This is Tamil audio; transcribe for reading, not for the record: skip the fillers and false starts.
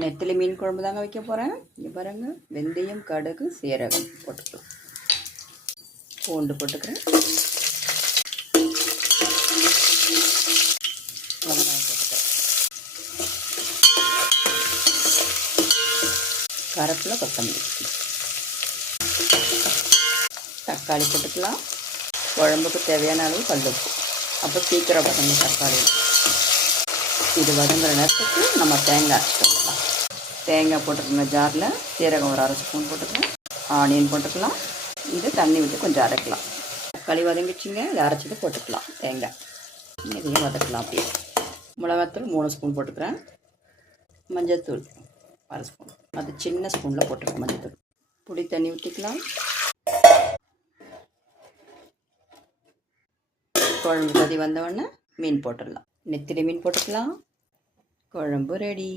நெத்திலி மீன் குழம்பு தாங்க வைக்க போகிறேன். இங்கே பாருங்கள், வெந்தயம், கடுகு, சீரகம் போட்டுக்கலாம். பூண்டு போட்டுக்கிறேன். வெங்காயம் போட்டுக்கிறேன். கருவேப்பிலை, கொத்தமல்லி, தக்காளி போட்டுக்கலாம். குழம்புக்கு தேவையான அளவு கல்லுப்பு. அப்போ சீக்கிரம் வதங்க தக்காளி. இது வதங்குற நேரத்துக்கு நம்ம தேங்காய் அரைச்சிக்கலாம். தேங்காய் போட்டுக்கோங்க. ஜாரில் சீரகம் ஒரு 1/2 ஸ்பூன் போட்டுக்கலாம். ஆனியன் போட்டுக்கலாம். இது தண்ணி விட்டு கொஞ்சம் அரைக்கலாம். தக்காளி வதங்கிச்சிங்க, இதை அரைச்சிட்டு போட்டுக்கலாம். தேங்காய் இதையும் வதக்கலாம். அப்படியே மிளகாத்தூள் 3 ஸ்பூன் போட்டுக்கிறேன். மஞ்சள்தூள் 1/2 ஸ்பூன், அது சின்ன ஸ்பூனில் போட்டுருக்கேன். மஞ்சள்தூள், புளி தண்ணி ஊற்றிக்கலாம். குழம்பு கொதி வந்தவுடனே மீன் போட்டுடலாம். நெத்திலி மீன் போட்டுக்கலாம். குழம்பு ரெடி.